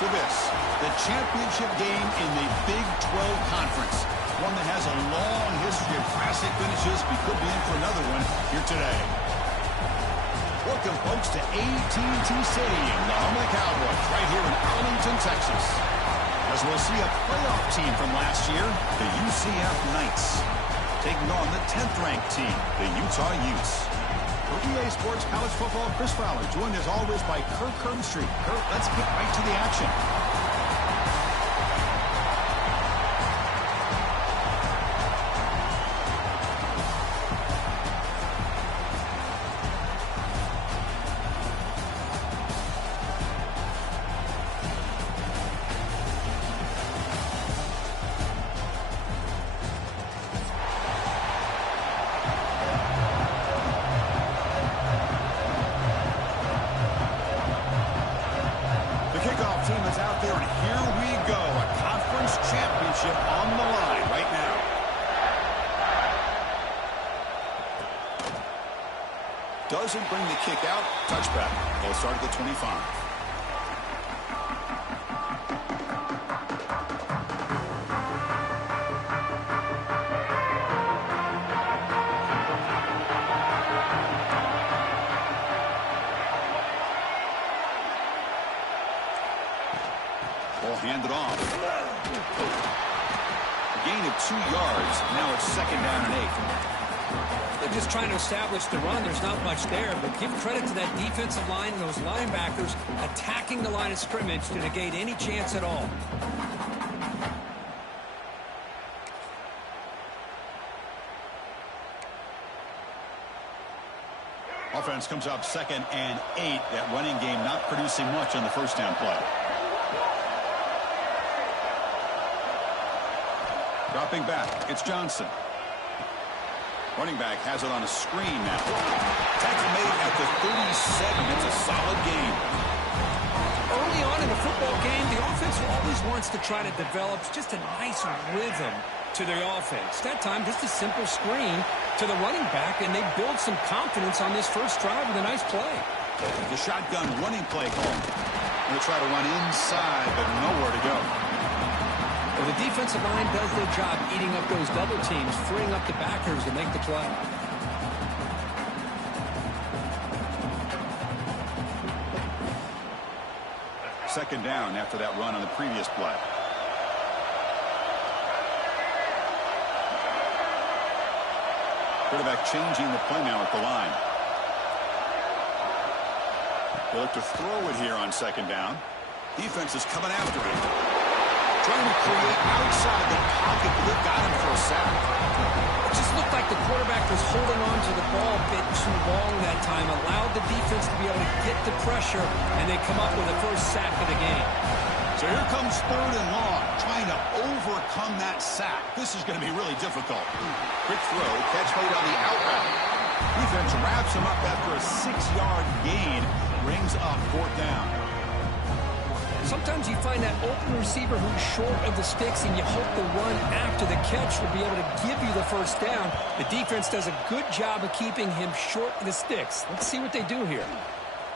to this, the championship game in the Big 12 Conference. One that has a long history of classic finishes. We could be in for another one here today. Welcome, folks, to AT&T Stadium, the home of the Cowboys, right here in Arlington, Texas. As we'll see a playoff team from last year, the UCF Knights, taking on the 10th-ranked team, the Utah Utes. For EA Sports College Football, Chris Fowler, joined as always by Kirk Herbstreit. Kirk, let's get right to the action. On the line right now. Doesn't bring the kick out. Touchback. They'll start at the 25. Ball handed off. Gain of 2 yards. Now it's 2nd down and 8. They're just trying to establish the run. There's not much there, but give credit to that defensive line and those linebackers attacking the line of scrimmage to negate any chance at all. Offense comes up 2nd and 8. That running game not producing much on the first down play. Dropping back, it's Johnson. Running back has it on a screen now. Tackle made at the 37. It's a solid gain. Early on in the football game, the offense always wants to try to develop just a nice rhythm to their offense. That time, just a simple screen to the running back, and they build some confidence on this first drive with a nice play. The shotgun running play call. Going to try to run inside, but nowhere to go. Well, the defensive line does their job eating up those double teams, freeing up the backers to make the play. Second down after that run on the previous play. Quarterback changing the play now at the line. They look to throw it here on 2nd down. Defense is coming after him. Trying to create outside the pocket, but they've got him for a sack. It just looked like the quarterback was holding on to the ball a bit too long that time, allowed the defense to be able to get the pressure, and they come up with the first sack of the game. So here comes 3rd and long, trying to overcome that sack. This is going to be really difficult. Quick throw, catch made on the out route. Defense wraps him up after a 6-yard gain, brings up 4th down. Sometimes you find that open receiver who's short of the sticks, and you hope the run after the catch will be able to give you the first down. The defense does a good job of keeping him short of the sticks. Let's see what they do here.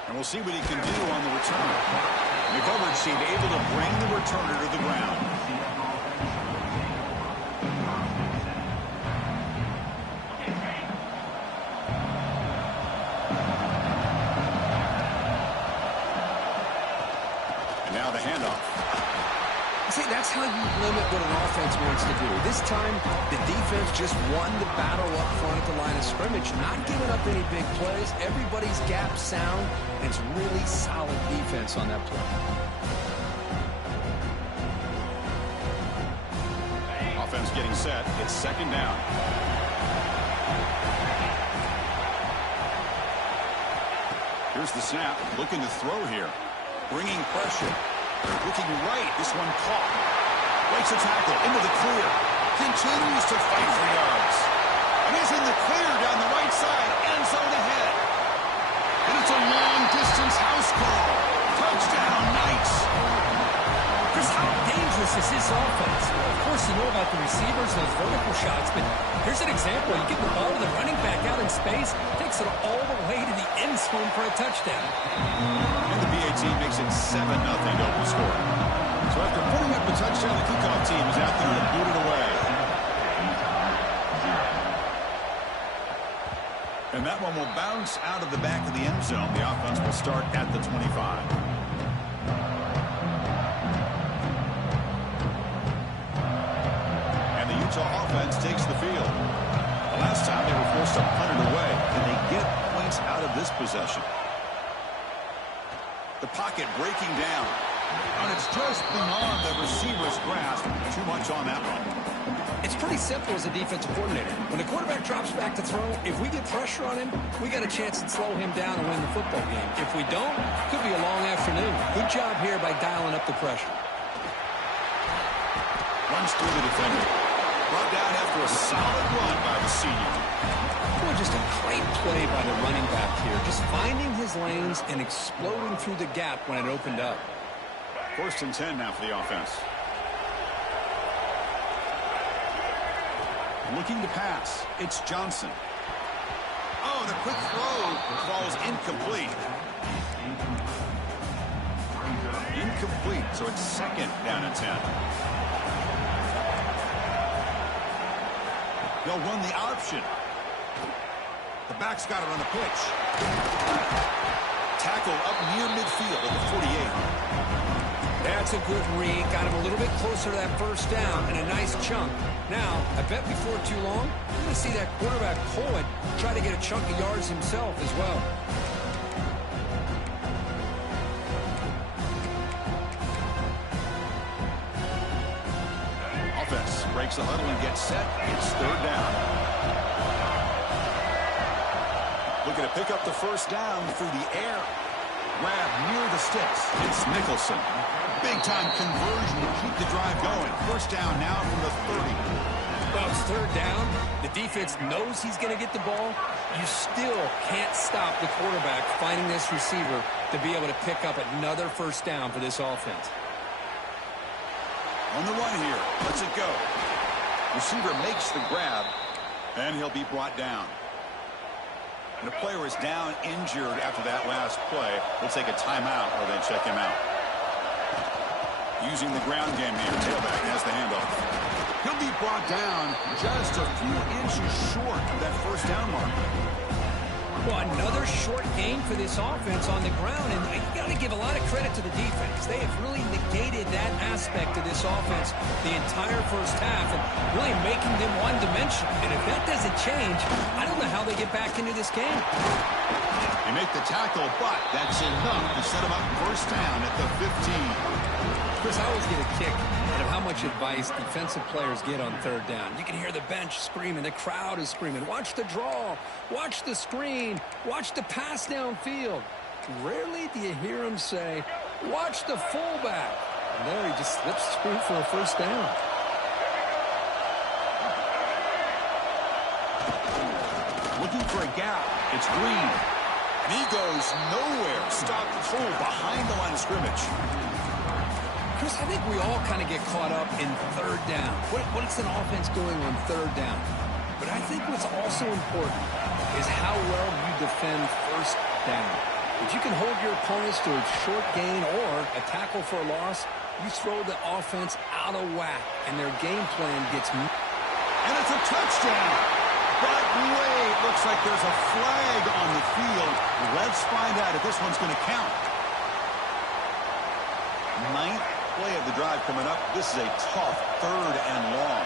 And we'll see what he can do on the return. The coverage team able to bring the returner to the ground. Now the handoff. See, that's how you limit what an offense wants to do. This time, the defense just won the battle up front at the line of scrimmage, not giving up any big plays. Everybody's gap sound, and it's really solid defense on that play. Offense getting set. It's 2nd down. Here's the snap. Looking to throw here. Bringing pressure. Looking right. This one caught. Breaks a tackle. Into the clear. Continues to fight for yards. And he's in the clear down the right side. End zone ahead. And it's a long-distance house call. Touchdown, Knights. Chris, how dangerous dangerous is this offense? Well, of course, you know about the receivers, those vertical shots, but here's an example. You get the ball to the running back out in space, takes it all the way to the end zone for a touchdown. And the BA team makes it 7-0 to open score. So after putting up a touchdown, the kickoff team is out there to boot it away. And that one will bounce out of the back of the end zone. The offense will start at the 25. And the Utah offense takes the field. The last time they were forced to punt it away. Can they get points out of this possession? The pocket breaking down. And it's just beyond the receiver's grasp. Too much on that one. It's pretty simple as a defensive coordinator. When the quarterback drops back to throw, if we get pressure on him, we got a chance to slow him down and win the football game. If we don't, it could be a long afternoon. Good job here by dialing up the pressure. Runs through the defender. Brought down after a solid run by the senior. Boy, just a great play by the running back here. Just finding his lanes and exploding through the gap when it opened up. 1st and 10 now for the offense. Looking to pass. It's Johnson. Oh, the quick throw falls incomplete. Incomplete, so it's 2nd down and 10. They'll run the option. The back's got it on the pitch. Tackle up near midfield at the 48. That's a good read. Got him a little bit closer to that first down and a nice chunk. Now, I bet before too long, you're going to see that quarterback pull it, try to get a chunk of yards himself as well. Offense breaks the huddle and gets set. It's 3rd down. Looking to pick up the first down through the air. Grab near the sticks. It's Nicholson. Big-time conversion to keep the drive going. First down now from the 30. Well, it's 3rd down. The defense knows he's going to get the ball. You still can't stop the quarterback finding this receiver to be able to pick up another first down for this offense. On the run here. Let's it go. Receiver makes the grab, and he'll be brought down. And the player is down injured after that last play. We'll take a timeout or then check him out. Using the ground game here. Tailback has the handoff. He'll be brought down just a few inches short of that first down mark. Well, another short game for this offense on the ground, and you got to give a lot of credit to the defense. They have really negated that aspect of this offense the entire first half and really making them one-dimensional. And if that doesn't change, I don't know how they get back into this game. They make the tackle, but that's enough to set them up first down at the 15. Chris, I always get a kick out of how much advice defensive players get on 3rd down. You can hear the bench screaming, the crowd is screaming, watch the draw, watch the screen, watch the pass downfield. Rarely do you hear them say, watch the fullback. And there he just slips through for a first down. Looking for a gap. It's Green. And he goes nowhere. Stopped cold behind the line of scrimmage. Chris, I think we all kind of get caught up in 3rd down. What's an offense doing on 3rd down? But I think what's also important is how well you defend first down. If you can hold your opponents to a short gain or a tackle for a loss, you throw the offense out of whack, and their game plan gets... And it's a touchdown. But wait, looks like there's a flag on the field. Let's find out if this one's going to count. 9th play of the drive coming up. This is a tough 3rd and long.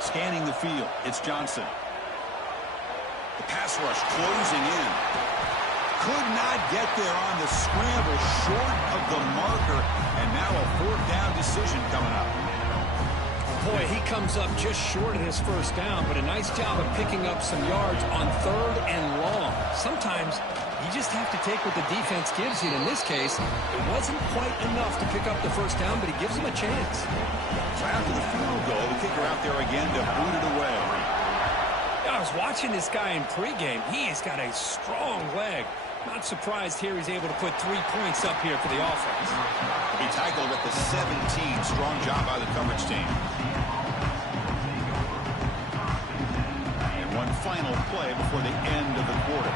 Scanning the field. It's Johnson. The pass rush closing in. Could not get there on the scramble, short of the marker. And now a 4th down decision coming up. Boy, he comes up just short of his first down, but a nice job of picking up some yards on 3rd and long. Sometimes you just have to take what the defense gives you. In this case, it wasn't quite enough to pick up the first down, but he gives him a chance. So after the field goal, the kicker out there again to boot it away. I was watching this guy in pregame. He's got a strong leg. Not surprised here he's able to put 3 points up here for the offense. He tackled at the 17. Strong job by the coverage team. And one final play before the end of the quarter.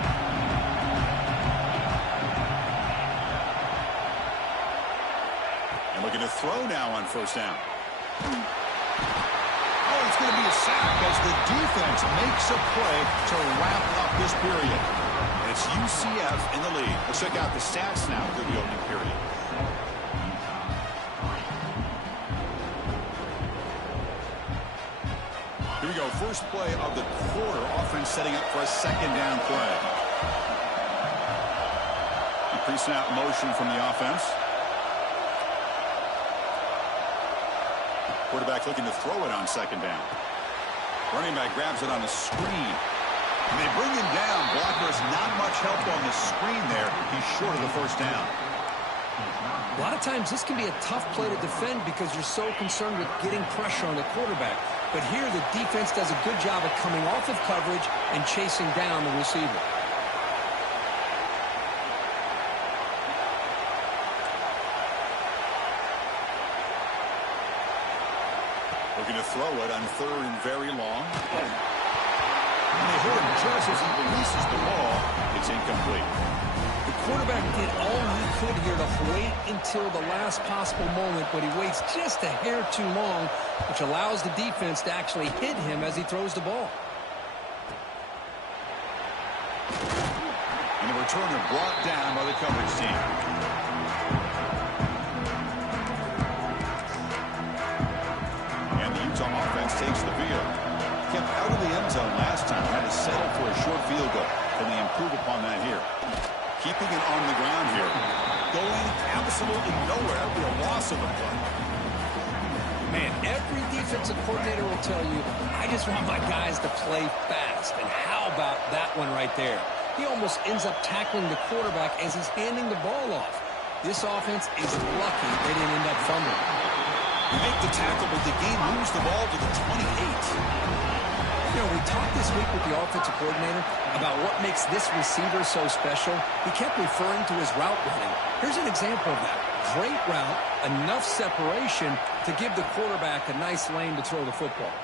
And looking to throw now on first down. Oh, it's going to be a sack as the defense makes a play to wrap up this period. And it's UCF in the lead. Let's check out the stats now through the opening period. Here we go. First play of the quarter. Offense setting up for a second down play. Pre-snap motion from the offense. Quarterback looking to throw it on second down. Running back grabs it on the screen. And they bring him down. Blocker's not much help on the screen there. He's short of the first down. A lot of times this can be a tough play to defend because you're so concerned with getting pressure on the quarterback. But here the defense does a good job of coming off of coverage and chasing down the receiver. Looking to throw it on third and very long. And they hit him just as he releases the ball. It's incomplete. The quarterback did all he could here to wait until the last possible moment, but he waits just a hair too long, which allows the defense to actually hit him as he throws the ball. And the returner brought down by the coverage team. Offense takes the field. Kept out of the end zone last time. Had to settle for a short field goal. Can they improve upon that here? Keeping it on the ground here. Going absolutely nowhere. That would be a loss of the play. Man, every defensive coordinator will tell you, I just want my guys to play fast. And how about that one right there? He almost ends up tackling the quarterback as he's handing the ball off. This offense is lucky they didn't end up fumbling. Make the tackle, but the game moves the ball to the 28. You know, we talked this week with the offensive coordinator about what makes this receiver so special. He kept referring to his route running. Here's an example of that. Great route, enough separation to give the quarterback a nice lane to throw the football.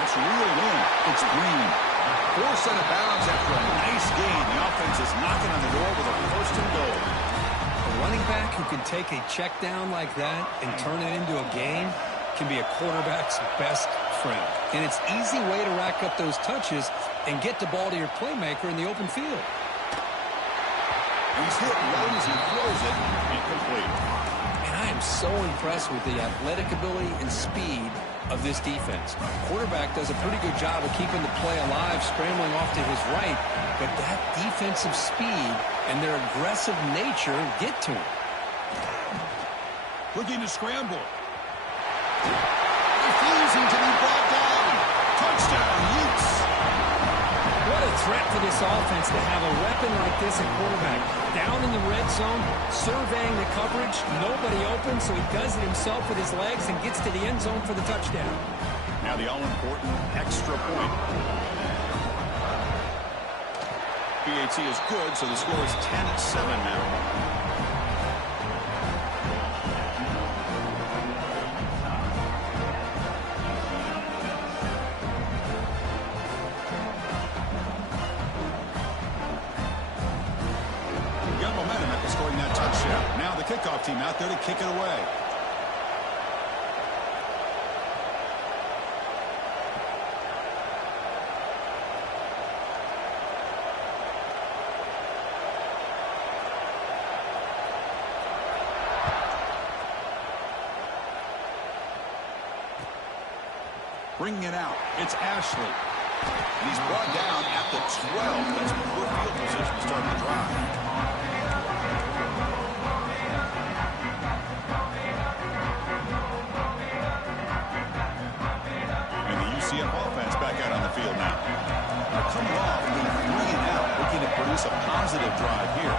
That's reeled in. It's Green. Forced out of bounds after a nice gain. The offense is knocking on the door with a first and goal. Running back who can take a check down like that and turn it into a gain can be a quarterback's best friend. And it's an easy way to rack up those touches and get the ball to your playmaker in the open field. He's hit right as he throws it. Incomplete. And I am so impressed with the athletic ability and speed of this defense. Quarterback does a pretty good job of keeping the play alive, scrambling off to his right, but that defensive speed and their aggressive nature get to him. Looking to scramble. Refusing to be brought down. Touchdown, Utes. What a threat to this offense to have a weapon like this at quarterback. Down in the red zone, surveying the coverage, nobody open, so he does it himself with his legs and gets to the end zone for the touchdown. Now the all-important extra point. PAT is good, so the score is 10-7 now. Got momentum after scoring that touchdown. Now the kickoff team out there to kick it away. Bringing it out, it's Ashley. And he's brought down at the 12. That's good field position to start the drive. And the UCF offense back out on the field now. They're coming off with 3 and out, looking to produce a positive drive here.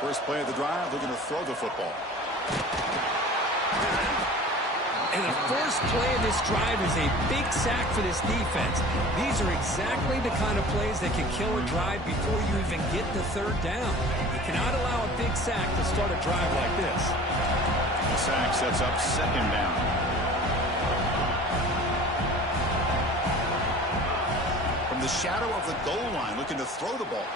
First play of the drive, looking to throw the football. And the first play of this drive is a big sack for this defense. These are exactly the kind of plays that can kill a drive before you even get the third down. You cannot allow a big sack to start a drive like this. The sack sets up second down. From the shadow of the goal line, looking to throw the ball.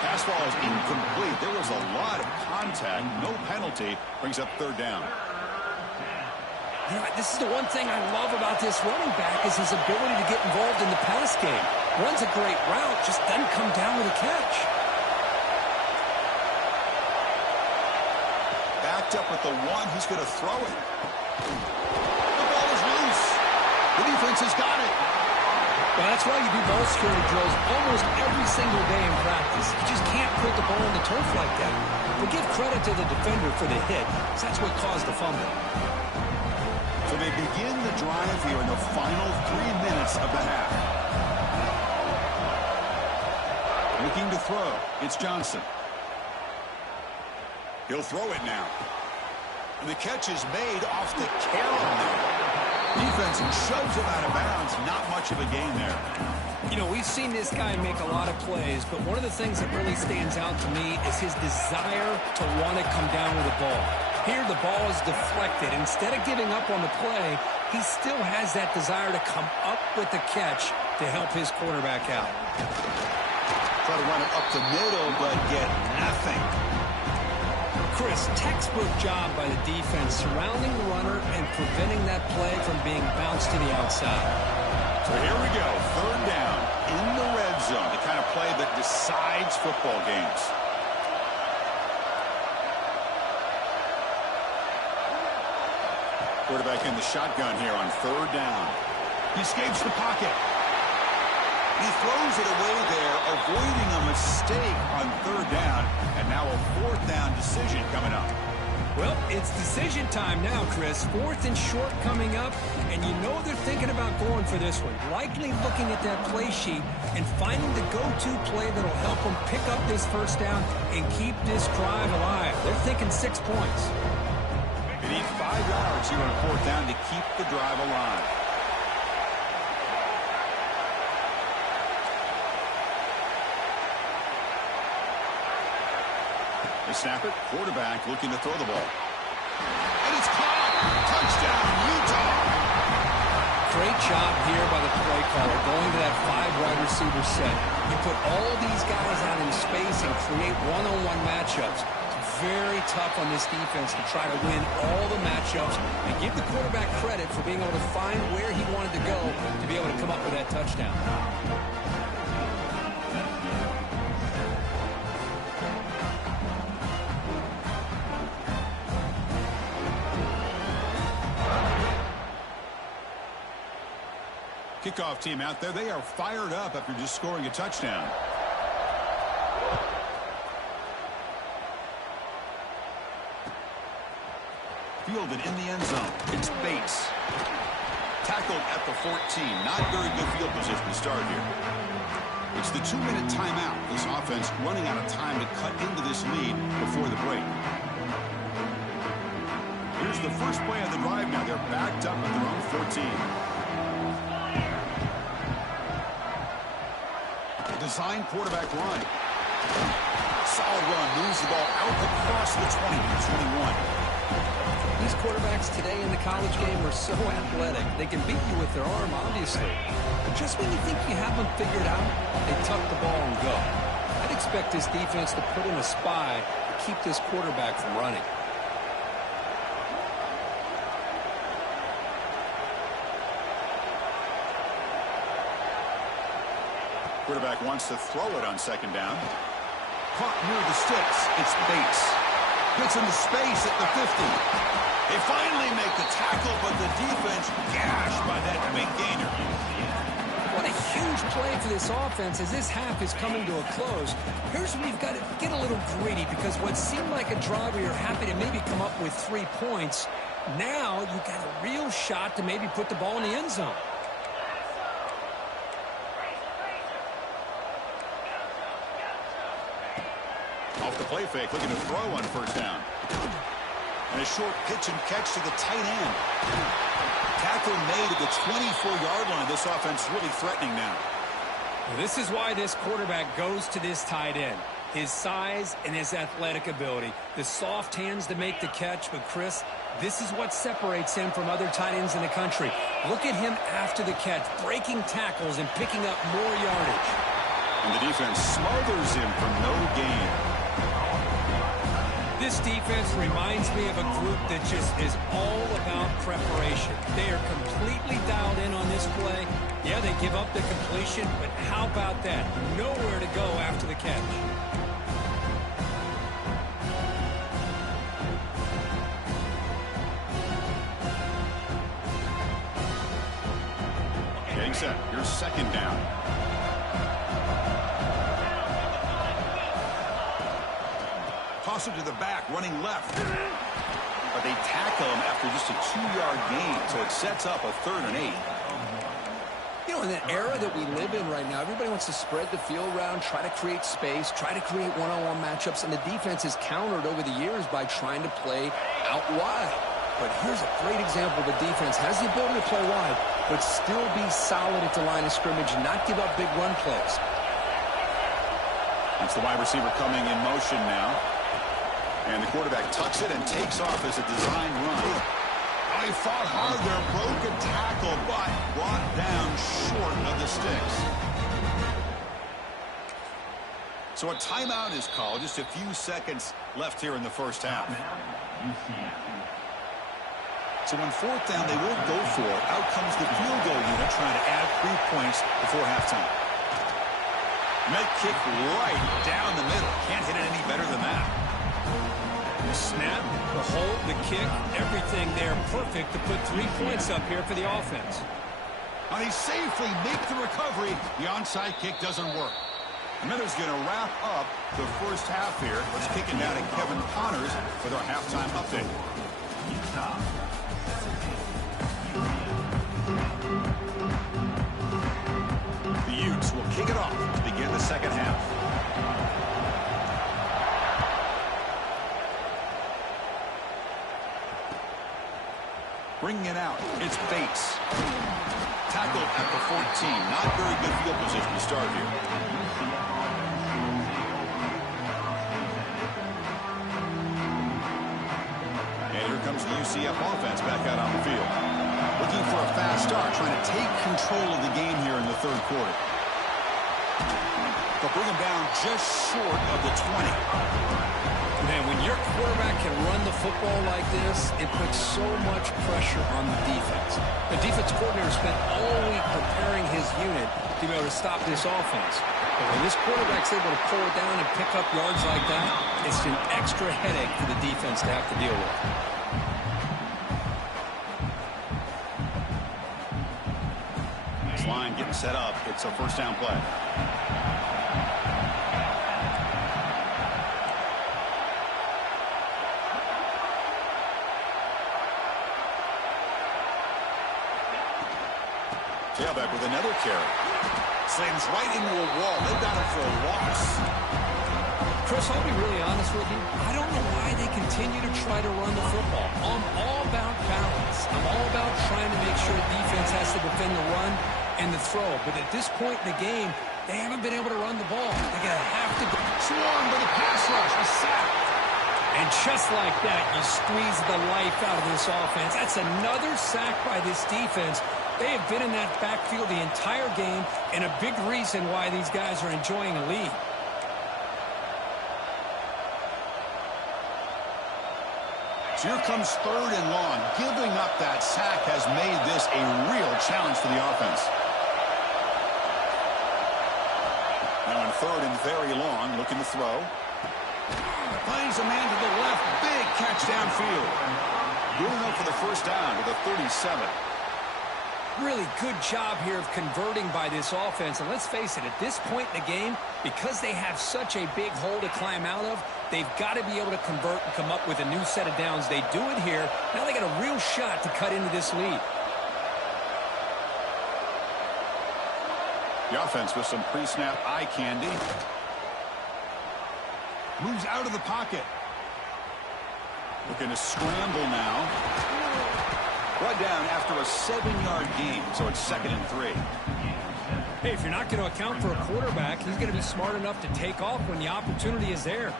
Pass ball is incomplete. There was a lot of contact. No penalty. Brings up third down. You know, this is the one thing I love about this running back is his ability to get involved in the pass game. Runs a great route, just doesn't come down with a catch. Backed up at the one, he's going to throw it. The ball is loose. The defense has got it. Well, that's why you do ball security drills almost every single day in practice. You just can't put the ball on the turf like that. But give credit to the defender for the hit, because that's what caused the fumble. So they begin the drive here in the final 3 minutes of the half. Looking to throw. It's Johnson. He'll throw it now. And the catch is made off the carry. Defense shoves him out of bounds. Not much of a gain there. You know, we've seen this guy make a lot of plays, but one of the things that really stands out to me is his desire to want to come down with the ball. Here, the ball is deflected. Instead of giving up on the play, he still has that desire to come up with the catch to help his quarterback out. Try to run it up the middle, but get nothing. Chris, textbook job by the defense surrounding the runner and preventing that play from being bounced to the outside. So here we go, third down in the red zone, the kind of play that decides football games. Quarterback in the shotgun here on third down. He escapes the pocket. He throws it away there, avoiding a mistake on third down. And now a fourth down decision coming up. Well, it's decision time now, Chris. Fourth and short coming up, and you know they're thinking about going for this one. Likely looking at that play sheet and finding the go-to play that'll help them pick up this first down and keep this drive alive. They're thinking 6 points. They need 5 yards here on fourth down to keep the drive alive. They snap it. Quarterback looking to throw the ball. And it's caught. Touchdown, Utah. Great job here by the play caller going to that 5-wide receiver set. You put all these guys out in space and create one-on-one matchups. It's very tough on this defense to try to win all the matchups and give the quarterback credit for being able to find where he wanted to go to be able to come up with that touchdown. Kickoff team out there. They are fired up after just scoring a touchdown. Fielded in the end zone. It's Bates. Tackled at the 14. Not very good field position to start here. It's the 2-minute timeout. This offense running out of time to cut into this lead before the break. Here's the first play of the drive now. They're backed up at their own 14. Design quarterback run. Solid run. Moves the ball out across the 20 to 21. These quarterbacks today in the college game are so athletic. They can beat you with their arm, obviously. But just when you think you have them figured out, they tuck the ball and go. I'd expect this defense to put in a spy to keep this quarterback from running. Quarterback wants to throw it on second down. Caught near the sticks. It's Bates. Gets into space at the 50. They finally make the tackle, but the defense gashed by that big gainer. What a huge play for this offense as this half is coming to a close. Here's where you've got to get a little greedy because what seemed like a drive where you're happy to maybe come up with 3 points, now you've got a real shot to maybe put the ball in the end zone. Off the play fake, looking to throw on first down. And a short pitch and catch to the tight end. Tackle made at the 24-yard line. This offense really threatening now. Well, this is why this quarterback goes to this tight end. His size and his athletic ability. The soft hands to make the catch. But, Chris, this is what separates him from other tight ends in the country. Look at him after the catch, breaking tackles and picking up more yardage. And the defense smothers him for no gain. This defense reminds me of a group that just is all about preparation. They are completely dialed in on this play. Yeah, they give up the completion, but how about that? Nowhere to go after the catch. Getting set. Here's second down. Toss it to the back, running left. But they tackle him after just a 2-yard gain, so it sets up a 3rd and 8. You know, in the era that we live in right now, everybody wants to spread the field around, try to create space, try to create one-on-one matchups, and the defense has countered over the years by trying to play out wide. But here's a great example. The defense has the ability to play wide, but still be solid at the line of scrimmage and not give up big run plays. That's the wide receiver coming in motion now. And the quarterback tucks it and takes off as a design run. He fought hard there, broke a tackle, but brought down short of the sticks. So a timeout is called. Just a few seconds left here in the first half. So on 4th down, they won't go for it. Out comes the field goal unit trying to add 3 points before halftime. Med kick right down the middle. Can't hit it any better than that. The snap, the hold, the kick, everything there perfect to put 3 points up here for the offense. And he safely makes the recovery. The onside kick doesn't work. And Miller's going to wrap up the first half here. Let's kick it down to Kevin Connors with our halftime update. The Utes will kick it off to begin the second half. Bringing it out, it's Bates. Tackled at the 14. Not very good field position to start here. And here comes the UCF offense back out on the field. Looking for a fast start, trying to take control of the game here in the 3rd quarter. They'll bring him down just short of the 20. Man, when your quarterback can run the football like this, it puts so much pressure on the defense. The defense coordinator spent all week preparing his unit to be able to stop this offense. But when this quarterback's able to pull it down and pick up yards like that, it's an extra headache for the defense to have to deal with. This line getting set up. It's a first down play. Tailback with another carry. Slams right into a wall. They've got him for a loss. Chris, I'll be really honest with you. I don't know why they continue to try to run the football. I'm all about balance. I'm all about trying to make sure defense has to defend the run and the throw. But at this point in the game, they haven't been able to run the ball. They're going to have to go. Swarmed by the pass rush. A sack. And just like that, you squeeze the life out of this offense. That's another sack by this defense. They have been in that backfield the entire game, and a big reason why these guys are enjoying a lead. So here comes 3rd and long. Giving up that sack has made this a real challenge for the offense. Now on 3rd and very long, looking to throw. Finds a man to the left. Big catch downfield. Good enough for the first down to the 37. Really good job here of converting by this offense. And let's face it, at this point in the game, because they have such a big hole to climb out of, they've got to be able to convert and come up with a new set of downs. They do it here. Now they got a real shot to cut into this lead. The offense with some pre-snap eye candy. Moves out of the pocket. Looking to scramble now. Brought down after a 7-yard gain, so it's 2nd and 3. Hey, if you're not going to account for a quarterback, he's going to be smart enough to take off when the opportunity is there.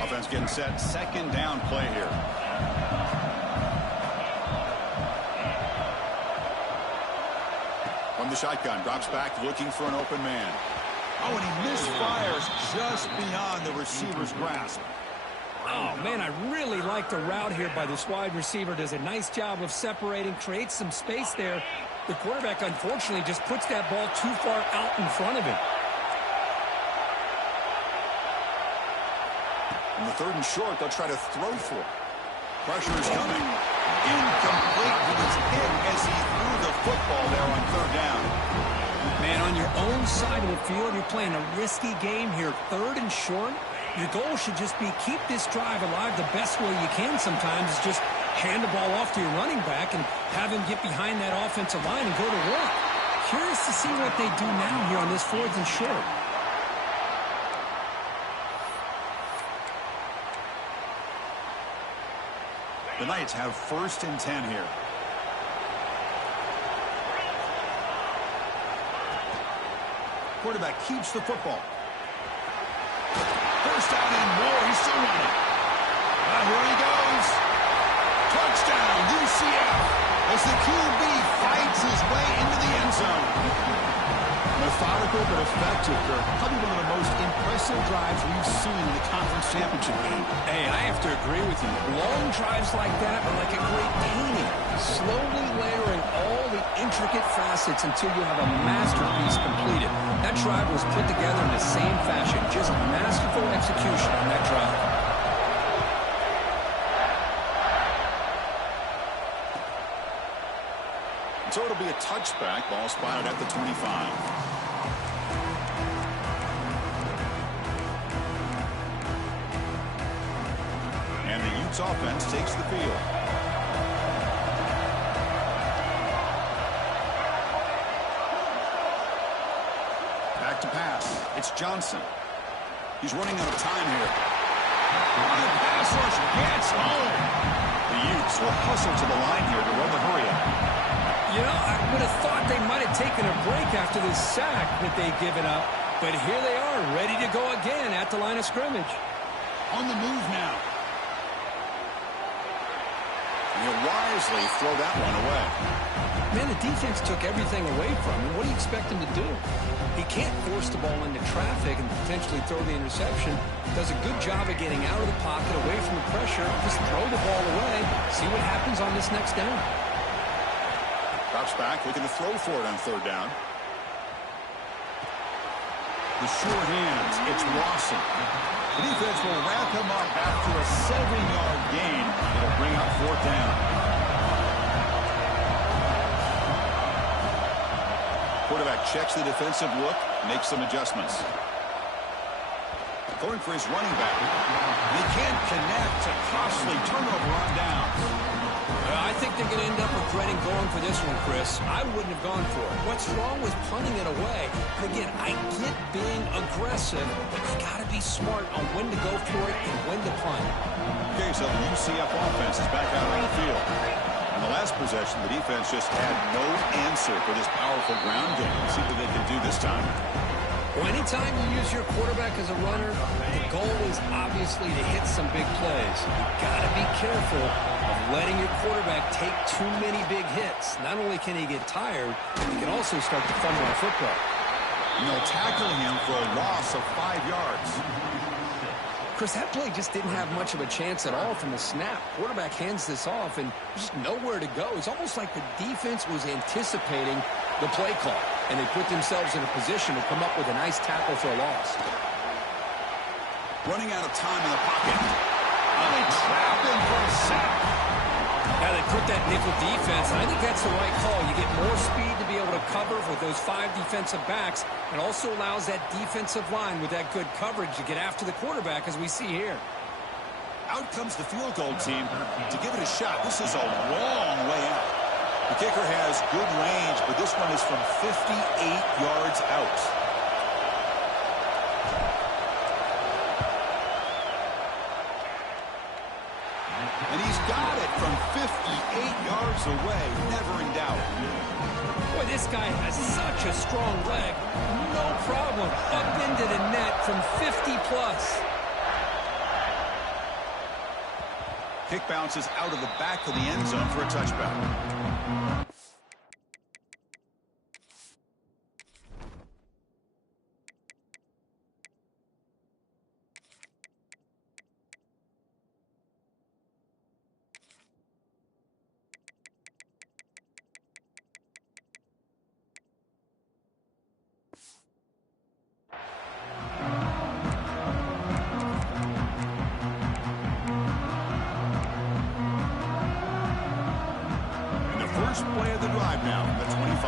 Offense getting set. 2nd down play here. From the shotgun, drops back looking for an open man. Oh, and he misfires just beyond the receiver's grasp. Oh, man, I really like the route here by this wide receiver. Does a nice job of separating, creates some space there. The quarterback, unfortunately, just puts that ball too far out in front of him. On the 3rd and short, they'll try to throw for it. Pressure is coming. Incomplete. He was hit as he threw the football there on 3rd down. Man, on your own side of the field, you're playing a risky game here. 3rd and short. Your goal should just be keep this drive alive the best way you can sometimes is just hand the ball off to your running back and have him get behind that offensive line and go to work. Curious to see what they do now here on this 4th and short. The Knights have 1st and 10 here. Quarterback keeps the football. 1st down and more. He's still running. Here he goes. Touchdown, UCF, as the QB fights his way into the end zone. Methodical but effective, Kirk. Probably one of the most impressive drives we've seen in the conference championship game. Hey, I have to agree with you. Long drives like that are like a great painting. Slowly layering all the intricate facets until you have a masterpiece completed. That drive was put together in the same fashion. Just masterful execution on that drive. So it'll be a touchback. Ball spotted at the 25. And the Utes offense takes the field. Back to pass. It's Johnson. He's running out of time here. The pass rush gets home. The Utes will hustle to the line here to run the hurry up. You know, I would have thought they might have taken a break after this sack that they've given up. But here they are, ready to go again at the line of scrimmage. On the move now. And he'll wisely throw that one away. Man, the defense took everything away from him. What do you expect him to do? He can't force the ball into traffic and potentially throw the interception. Does a good job of getting out of the pocket, away from the pressure. Just throw the ball away. See what happens on this next down. Drops back, looking to throw for it on 3rd down. The short hands, it's Lawson. The defense will wrap him up after a 7-yard gain. It'll bring up 4th down. Quarterback checks the defensive look, makes some adjustments. Going for his running back. They can't connect. A costly turnover on downs. I think they're going to end up regretting going for this one, Chris. I wouldn't have gone for it. What's wrong with punting it away? And again, I get being aggressive, but you got to be smart on when to go for it and when to punt. Okay, so the UCF offense is back out on the field. In the last possession, the defense just had no answer for this powerful ground game. Let's see what they can do this time. Well, anytime you use your quarterback as a runner, the goal is obviously to hit some big plays. You've got to be careful of letting your quarterback take too many big hits. Not only can he get tired, he can also start to fumble the football. And they'll tackle him for a loss of 5 yards. Chris, that play just didn't have much of a chance at all from the snap. Quarterback hands this off, and there's just nowhere to go. It's almost like the defense was anticipating the play call, and they put themselves in a position to come up with a nice tackle for a loss. Running out of time in the pocket. Oh, they trap him for a sack. Now they put that nickel defense, and I think that's the right call. You get more speed to be able to cover with those 5 defensive backs. It also allows that defensive line with that good coverage to get after the quarterback, as we see here. Out comes the field goal team to give it a shot. This is a long way out. The kicker has good range, but this one is from 58 yards out. And he's got it from 58 yards away. Never in doubt. Boy, this guy has such a strong leg. No problem. Up into the net from 50-plus. Kick bounces out of the back of the end zone for a touchback. First play of the drive now from the 25.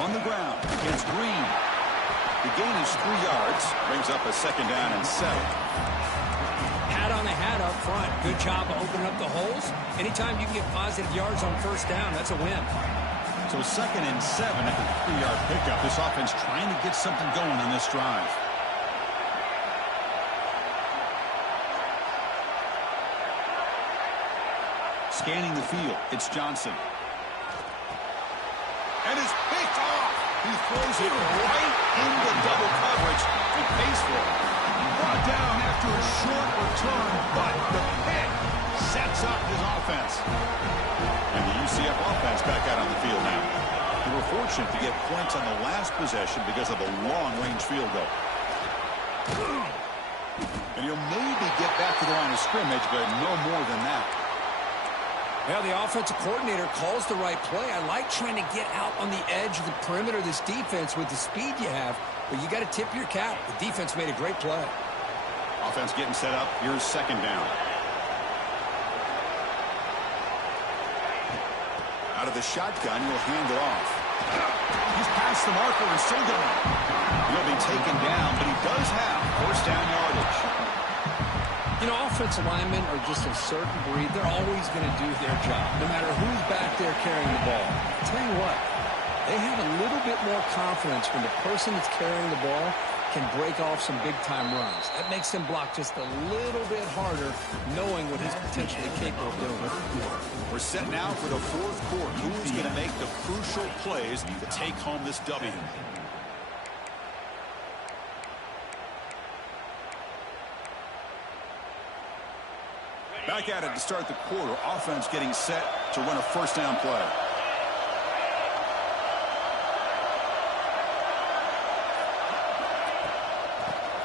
On the ground against Green. The gain is 3 yards. Brings up a second down and 7. Hat on the hat up front. Good job of opening up the holes. Anytime you can get positive yards on first down, that's a win. So 2nd and 7 at the 3-yard pickup. This offense trying to get something going on this drive. Scanning the field, it's Johnson. And it's picked off. He throws it right into double coverage and pays for it. Brought down after a short return, but the pick sets up his offense. And the UCF offense back out on the field now. They were fortunate to get points on the last possession because of a long-range field goal. And he'll maybe get back to the line of scrimmage, but no more than that. Well, the offensive coordinator calls the right play. I like trying to get out on the edge of the perimeter of this defense with the speed you have, but you got to tip your cap. The defense made a great play. Offense getting set up. Here's second down. Out of the shotgun, he'll hand it off. He's past the marker and still going. He'll be taken down, but he does have first down yardage. You know, offensive linemen are just a certain breed. They're always going to do their job, no matter who's back there carrying the ball. I'll tell you what, they have a little bit more confidence when the person that's carrying the ball can break off some big-time runs. That makes them block just a little bit harder, knowing what he's potentially capable of doing. We're set now for the fourth quarter. Who's going to make the crucial plays to take home this W? Back at it to start the quarter. Offense getting set to run a first down play.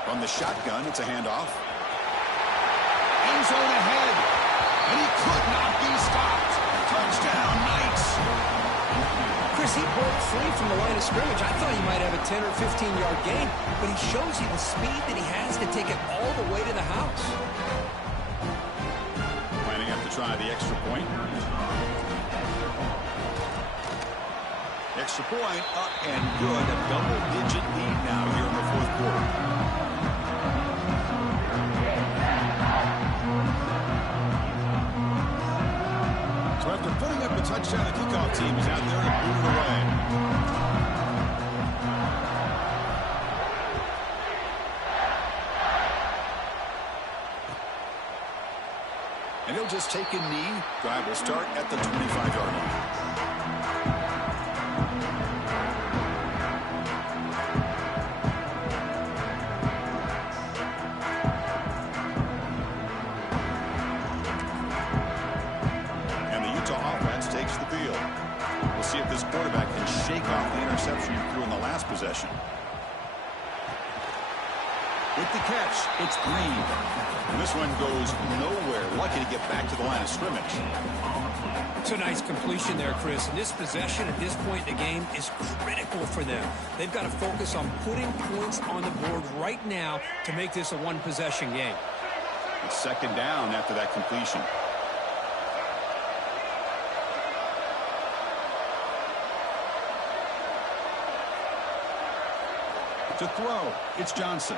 From the shotgun, it's a handoff. End zone ahead. And he could not be stopped. Touchdown, Knights. Chris, he broke free from the line of scrimmage. I thought he might have a 10 or 15-yard gain, but he shows you the speed that he has to take it all the way to the house. Try the extra point. Extra point up and good. A double-digit lead now here in the fourth quarter. So after putting up a touchdown, the kickoff team is out there to boot it away. And he'll just take a knee. Drive will start at the 25-yard line. And the Utah offense takes the field. We'll see if this quarterback can shake off the interception he threw in the last possession. With the catch, it's Green. And this one goes nowhere. Lucky to get back to the line of scrimmage. It's a nice completion there, Chris. And this possession at this point in the game is critical for them. They've got to focus on putting points on the board right now to make this a one-possession game. It's second down after that completion. To throw, it's Johnson.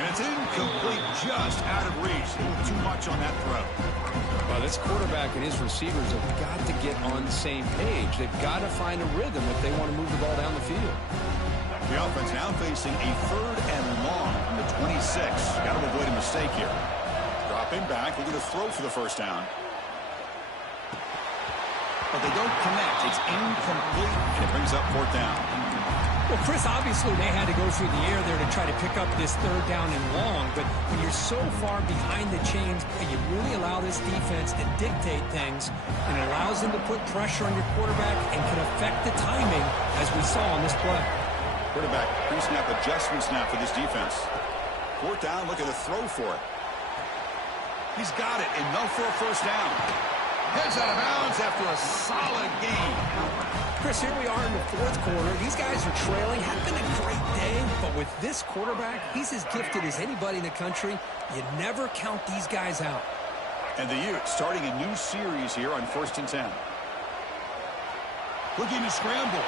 And it's incomplete, just out of reach. A little too much on that throw. Well, this quarterback and his receivers have got to get on the same page. They've got to find a rhythm if they want to move the ball down the field. The offense now facing a 3rd and long from the 26. Got to avoid a mistake here. Dropping back, looking to throw for the first down. But they don't connect. It's incomplete, and it brings up 4th down. Well, Chris, obviously they had to go through the air there to try to pick up this 3rd down and long, but when you're so far behind the chains, you really allow this defense to dictate things, and it allows them to put pressure on your quarterback and can affect the timing, as we saw on this play. Quarterback pre-snap adjustment snap for this defense. 4th down, looking to throw for it. He's got it, enough for a first down. Heads out of bounds after a solid game. Chris, here we are in the 4th quarter. These guys are trailing. Had been a great day, but with this quarterback, he's as gifted as anybody in the country. You never count these guys out. And the Utes starting a new series here on 1st and 10. Looking to scramble.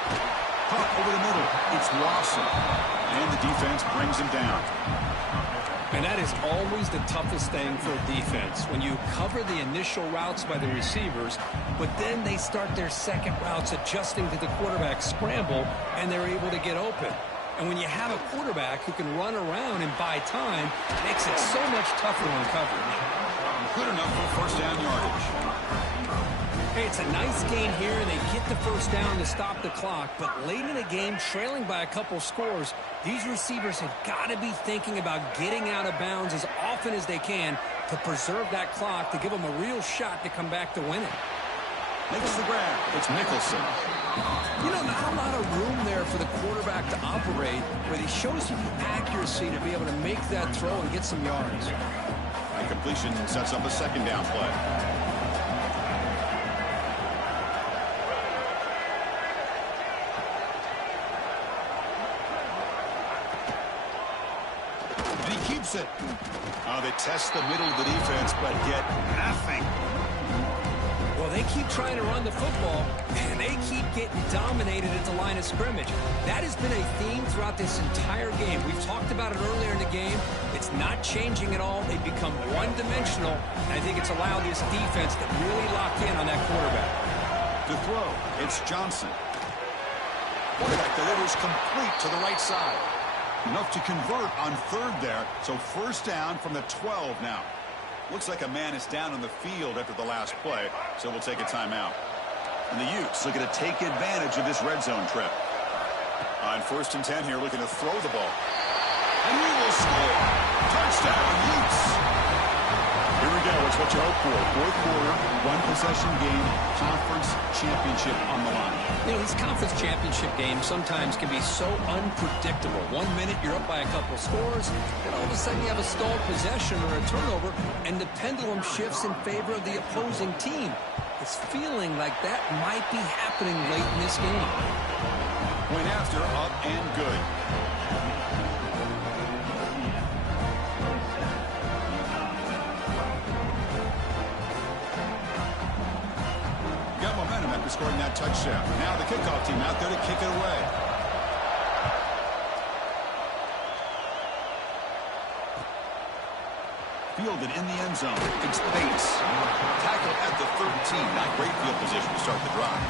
Caught over the middle. It's Lawson. And the defense brings him down. And that is always the toughest thing for a defense, when you cover the initial routes by the receivers, but then they start their second routes adjusting to the quarterback scramble, and they're able to get open. And when you have a quarterback who can run around and buy time, it makes it so much tougher on coverage. Good enough for first down yardage. Hey, it's a nice game here, and they get the first down to stop the clock. But late in the game, trailing by a couple scores, these receivers have got to be thinking about getting out of bounds as often as they can to preserve that clock, to give them a real shot to come back to win it. Makes the grab. It's Mickelson. You know, not a lot of room there for the quarterback to operate, but he shows you the accuracy to be able to make that throw and get some yards. The completion sets up a second down play. It. They test the middle of the defense, but get nothing. Well, they keep trying to run the football, and they keep getting dominated at the line of scrimmage. That has been a theme throughout this entire game. We've talked about it earlier in the game. It's not changing at all. They've become one-dimensional, and I think it's allowed this defense to really lock in on that quarterback. To throw, it's Johnson. Quarterback delivers complete to the right side. Enough to convert on 3rd there, so first down from the 12 now. Looks like a man is down on the field after the last play, so we'll take a timeout. And the Utes looking to take advantage of this red zone trip. On 1st and 10 here, looking to throw the ball. And he will score. Touchdown, Utes. Here we go. It's what you hope for. 4th quarter, 1-possession game, conference championship on the line. You know, these conference championship games sometimes can be so unpredictable. 1 minute you're up by a couple scores, and all of a sudden you have a stalled possession or a turnover, and the pendulum shifts in favor of the opposing team. It's feeling like that might be happening late in this game. Point after, up and good. Got momentum after scoring that touchdown. Now the kickoff team out there to kick it away. Fielded in the end zone. It's Bates. Tackle at the 13. Not great field position to start the drive.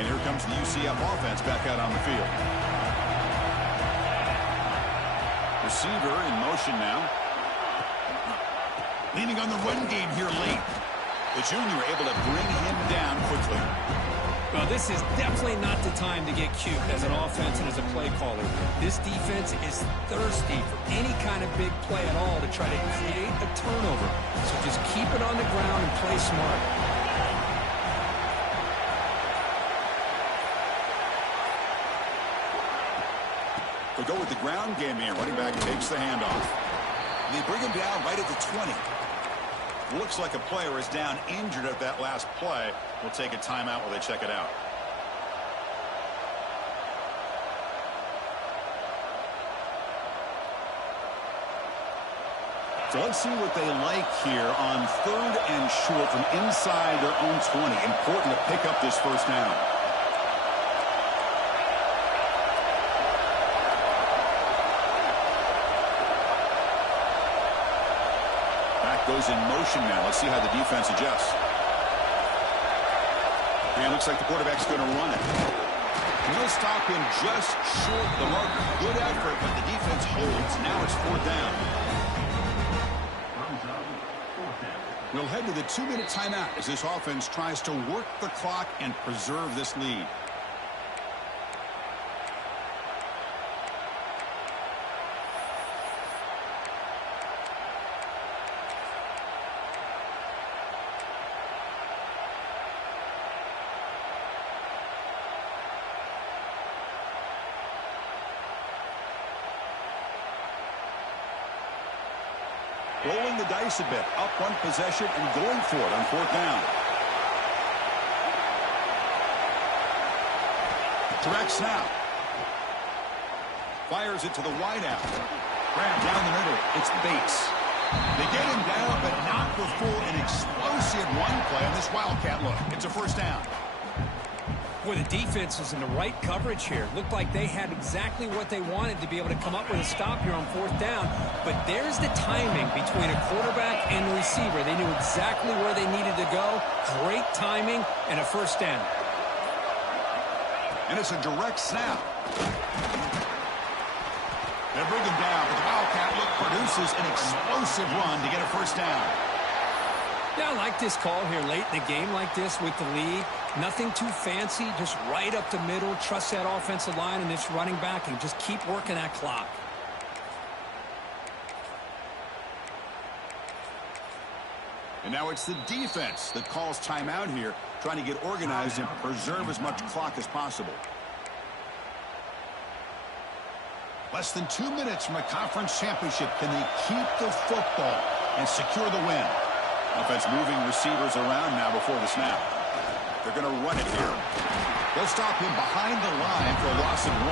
And here comes the UCF offense back out on the field. Receiver in motion now. Leaning on the run game here late. The junior able to bring him down quickly. Well, this is definitely not the time to get cute as an offense and as a play caller. This defense is thirsty for any kind of big play at all to try to create a turnover. So just keep it on the ground and play smart. They'll go with the ground game here. Running back takes the handoff. They bring him down right at the 20. Looks like a player is down injured at that last play. We'll take a timeout while they check it out. So let's see what they like here on 3rd and short from inside their own 20. Important to pick up this first down. goes in motion now. Let's see how the defense adjusts. And it looks like the quarterback's going to run it. He'll stop him just short of the marker. Good effort, but the defense holds. Now it's 4th down. We'll head to the 2-minute timeout as this offense tries to work the clock and preserve this lead. Rolling the dice a bit, up one possession and going for it on 4th down. Direct snap. Fires it to the wideout. Grab down the middle. It's Bates. They get him down, but not before an explosive run play on this Wildcat look. It's a 1st down. Boy, the defense was in the right coverage here. Looked like they had exactly what they wanted to be able to come up with a stop here on 4th down. But there's the timing between a quarterback and the receiver. They knew exactly where they needed to go. Great timing and a 1st down. And it's a direct snap. They bring him down, but the Wildcat look produces an explosive run to get a 1st down. Yeah, I like this call here late in the game like this with the lead. Nothing too fancy, just right up the middle. Trust that offensive line and this running back and just keep working that clock. And now it's the defense that calls timeout here, trying to get organized and preserve as much clock as possible. Less than 2 minutes from a conference championship. Can they keep the football and secure the win? Offense moving receivers around now before the snap. They're going to run it here. They'll stop him behind the line for a loss of 1.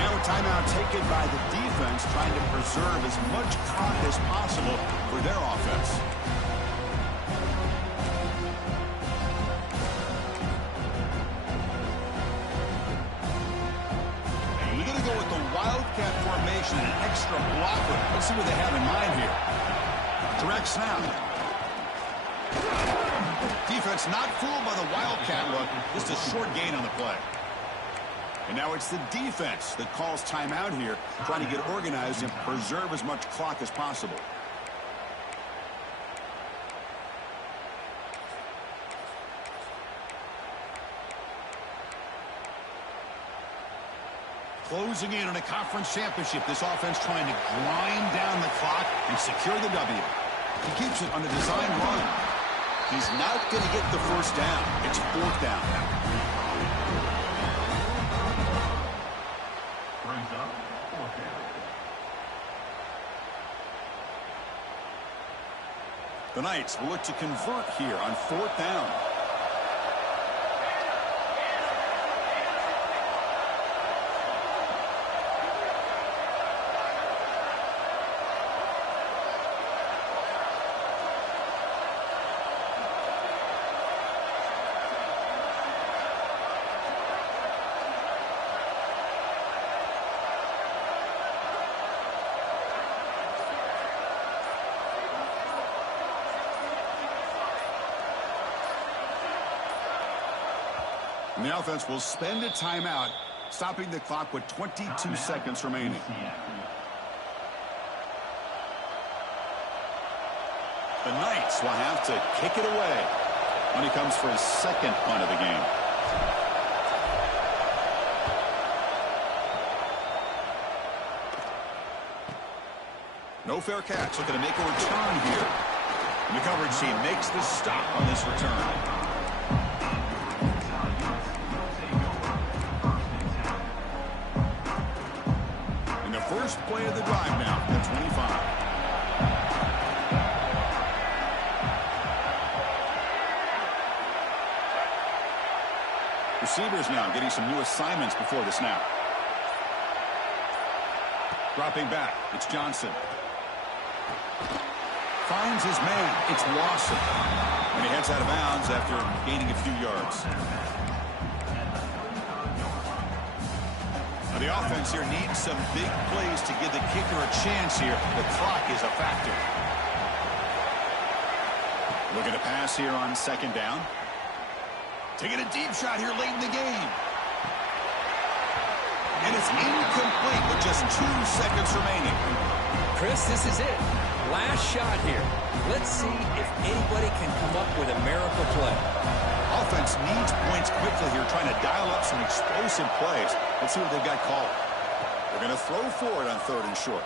Now a timeout taken by the defense, trying to preserve as much clock as possible for their offense. We're going to go with the Wildcat formation and an extra blocker. Let's see what they have in mind here. Direct snap. Defense not fooled by the Wildcat look. Just a short gain on the play. And now it's the defense that calls timeout here, trying to get organized and preserve as much clock as possible. Closing in on a conference championship, this offense trying to grind down the clock and secure the W. He keeps it on the design run. He's not going to get the 1st down. It's 4th down. The Knights will look to convert here on 4th down. And the offense will spend a timeout, stopping the clock with 22 seconds remaining. The Knights will have to kick it away when he comes for his 2nd punt of the game. No fair catch. Looking to make a return here. And the coverage team makes the stop on this return. First play of the drive now, the 25. Receivers now getting some new assignments before the snap. Dropping back, it's Johnson. Finds his man, it's Lawson. And he heads out of bounds after gaining a few yards. The offense here needs some big plays to give the kicker a chance here. The clock is a factor. Looking to pass here on second down. Taking a deep shot here late in the game. And it's incomplete with just 2 seconds remaining. Chris, this is it. Last shot here. Let's see if anybody can come up with a miracle play. Offense needs points quickly here, trying to dial up some explosive plays. Let's see what they've got called. They're going to throw for it on 3rd and short.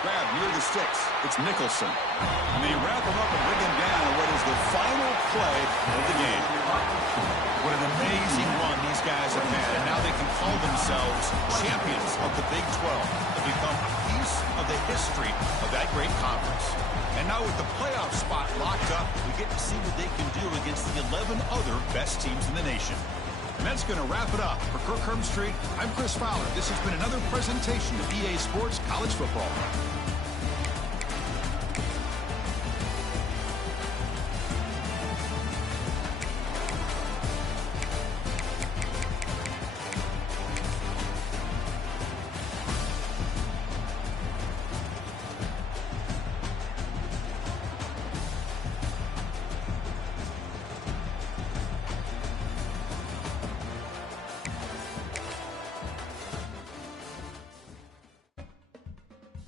Grab near the sticks. It's Nicholson. And they wrap him up and bring him down on what is the final play of the game. What an amazing run these guys have had, and now they can call themselves champions of the Big 12 and become a piece of the history of that great conference. And now with the playoff spot locked up, we get to see what they can do against the 11 other best teams in the nation. And that's going to wrap it up. For Kirk Herbstreit, I'm Chris Fowler. This has been another presentation of EA Sports College Football.